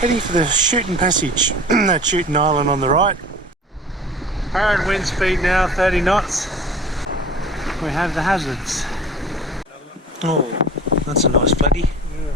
Heading for the Schouten Passage, that Schouten Island on the right. Apparent wind speed now 30 knots. We have the hazards. Oh, that's a nice flatty. Yeah.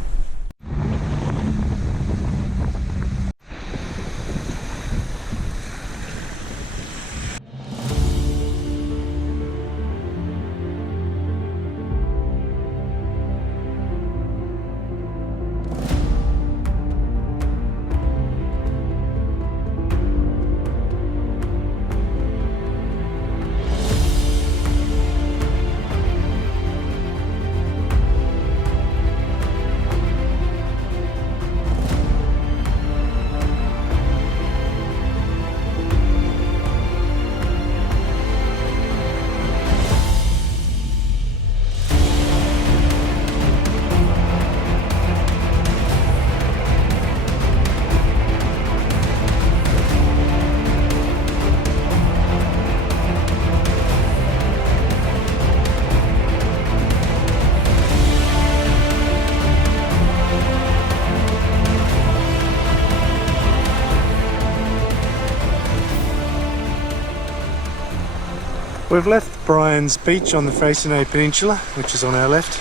We've left Bryans Beach on the Freycinet Peninsula, which is on our left.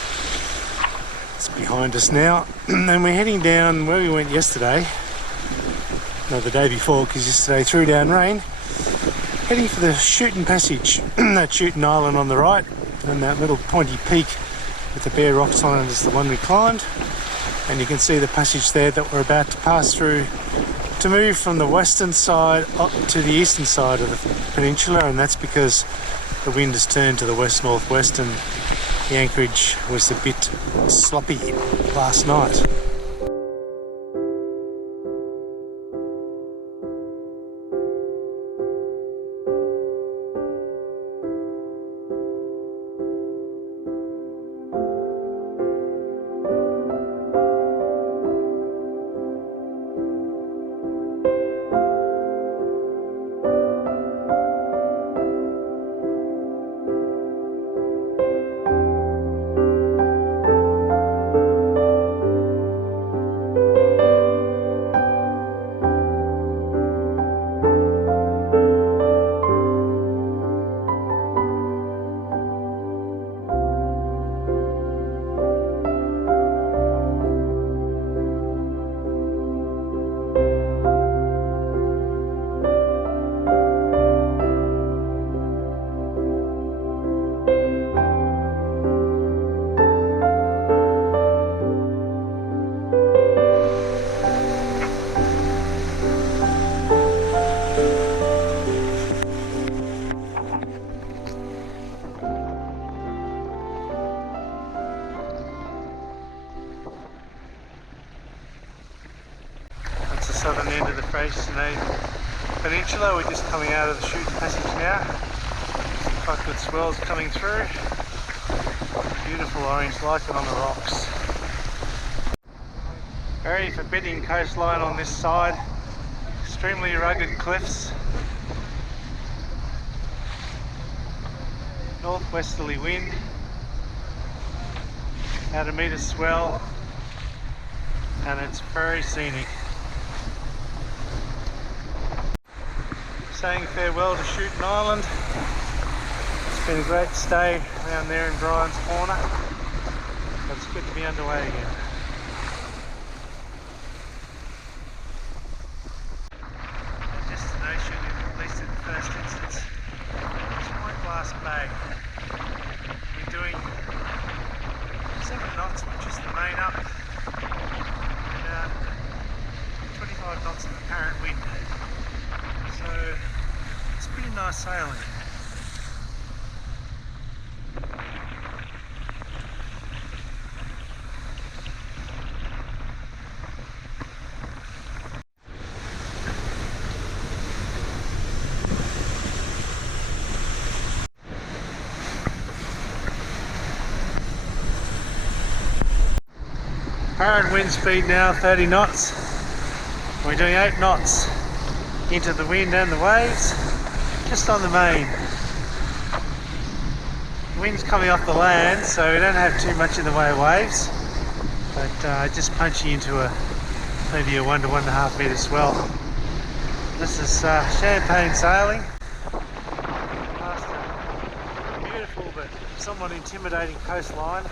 It's behind us now, and we're heading down where we went yesterday. No, the day before, because yesterday threw down rain. Heading for the Schouten Passage, that Schouten Island on the right, and that little pointy peak with the bare rocks on it is the one we climbed. And you can see the passage there that we're about to pass through to move from the western side up to the eastern side of the peninsula, and that's because the wind has turned to the west-northwest and the anchorage was a bit sloppy last night. Southern end of the Freycinet Peninsula. We're just coming out of the Schouten Passage now. Some quite good swells coming through. Beautiful orange lichen on the rocks. Very forbidding coastline on this side. Extremely rugged cliffs. Northwesterly wind. About a metre swell. And it's very scenic. Saying farewell to Schouten Island. It's been a great stay around there in Bryans Corner, but it's good to be underway again. Our destination, at least in the first instance, is Wineglass Bay. We're doing 7 knots, which is the main up, and 25 knots of apparent wind. So it's pretty nice sailing. Apparent wind speed now 30 knots. We're doing 8 knots into the wind and the waves, just on the main. The wind's coming off the land, so we don't have too much in the way of waves, but just punchy into a maybe a 1 to 1.5 metre swell. This is champagne sailing past a beautiful but somewhat intimidating coastline.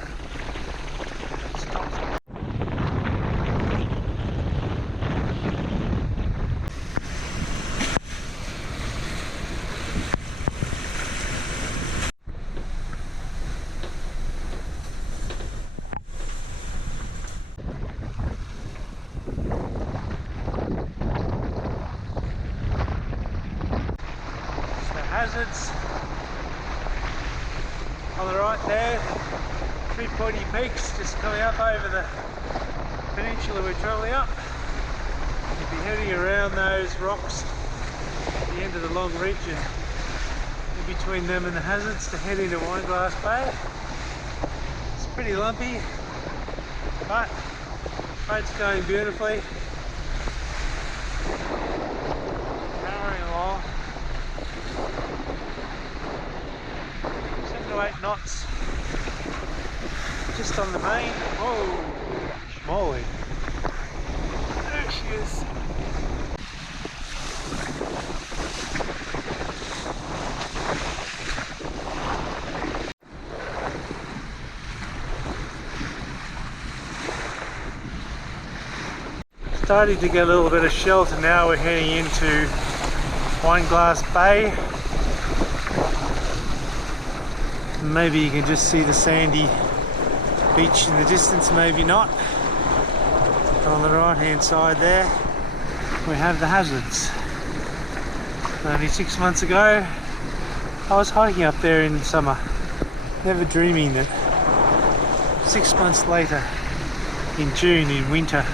Hazards on the right there, 3 pointy peaks just coming up over the peninsula we're travelling up. We'll be heading around those rocks at the end of the long ridge and in between them and the hazards to head into Wineglass Bay. It's pretty lumpy, but boat's going beautifully. Powering along. 7 to 8 knots just on the main. Whoa, schmoly. There she is. Starting to get a little bit of shelter now. We're heading into Wineglass Bay. Maybe you can just see the sandy beach in the distance, maybe not. But on the right hand side there we have the hazards. Only 6 months ago I was hiking up there in summer, never dreaming that 6 months later in June in winter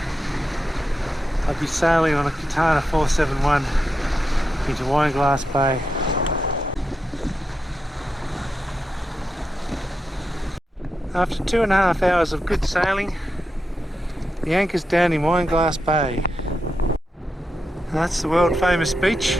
I'd be sailing on a Katana 471 into Wineglass Bay. After 2.5 hours of good sailing, the anchor's down in Wineglass Bay. And that's the world famous beach.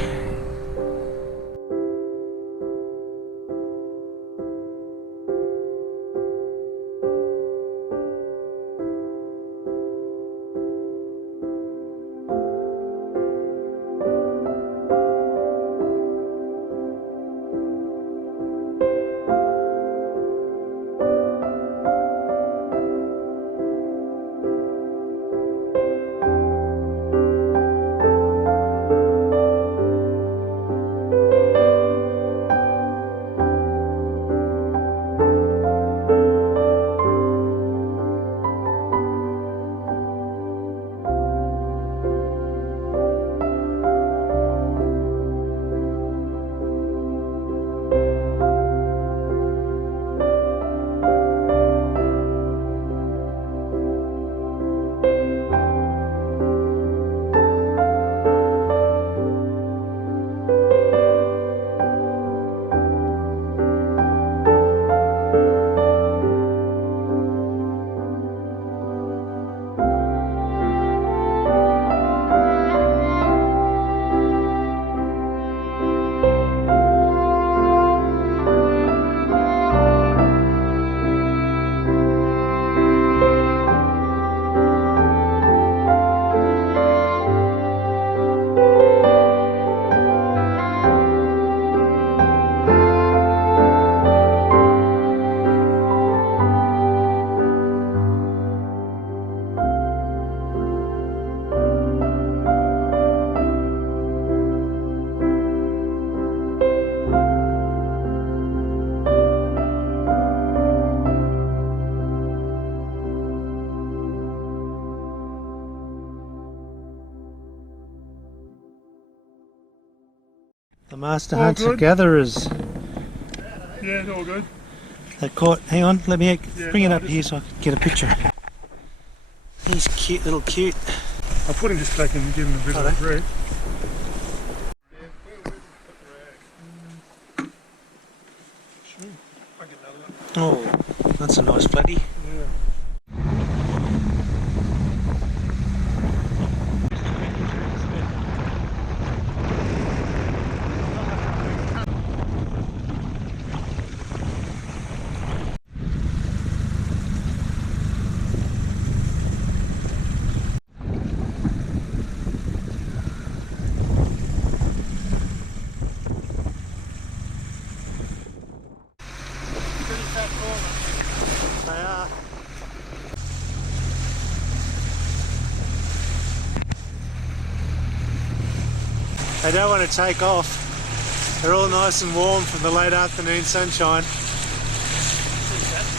The master hunter gatherers. Yeah, it's all good. They caught, hang on, let me bring it up here so I can get a picture. He's cute, little cute. I'll put him just back and give him a bit of a break. Oh, that's a nice flatty. Yeah. They don't want to take off. They're all nice and warm from the late afternoon sunshine.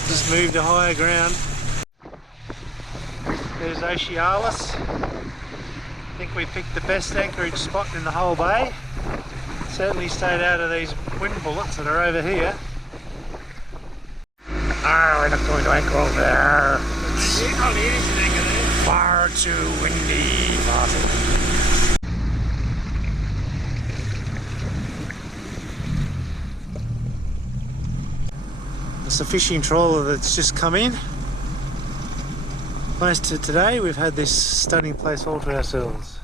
Just moved to higher ground. There's Ocealis. I think we picked the best anchorage spot in the whole bay. Certainly stayed out of these wind bullets that are over here. We're not going to anchor over there. It's far too windy. It's a fishing trawler that's just come in. Most of today we've had this stunning place all to ourselves.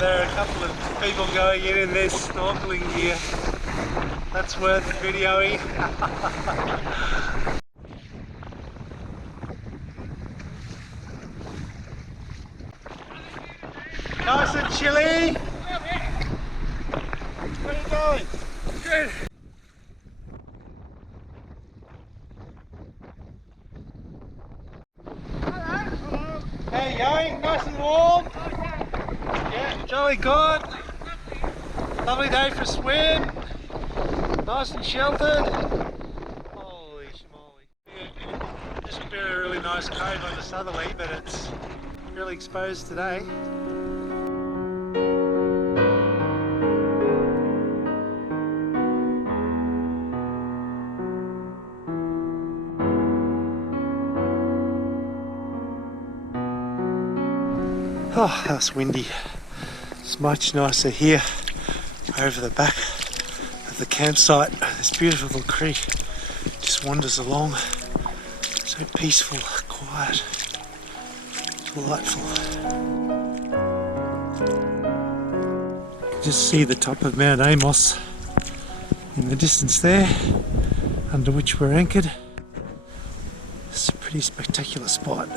There are a couple of people going in their snorkeling gear. That's worth videoing. Nice and chilly. Where are you going? Good. Hello. How you going? Nice and warm? Yeah, jolly good. Lovely day for a swim. Nice and sheltered. Holy schmoly. Yeah, this would be a really nice cove on the southerly, but it's really exposed today. Oh, that's windy. It's much nicer here over the back of the campsite. This beautiful little creek just wanders along. So peaceful, quiet, delightful. You can just see the top of Mount Amos in the distance there, under which we're anchored. It's a pretty spectacular spot.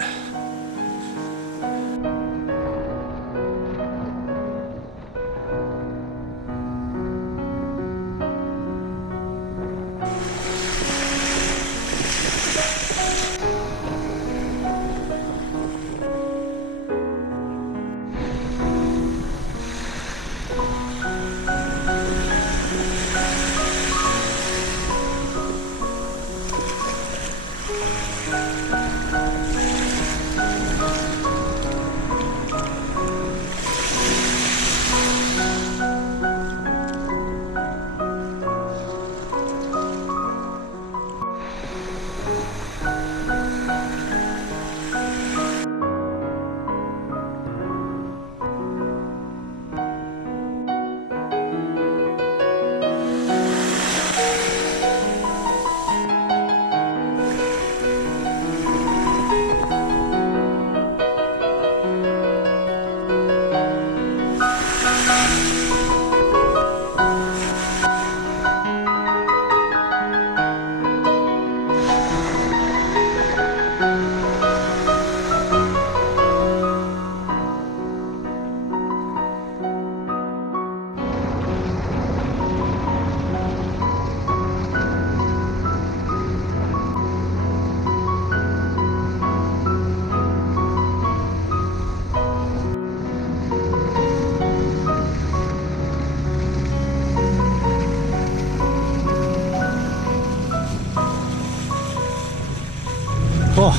Oh,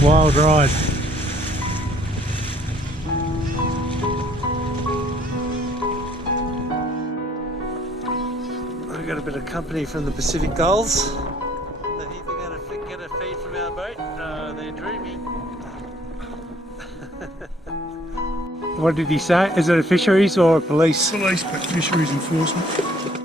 wild ride. We've got a bit of company from the Pacific gulls. They're either going to get a feed from our boat. No, they're dreaming. What did he say? Is it a fisheries or a police? Police, but fisheries enforcement.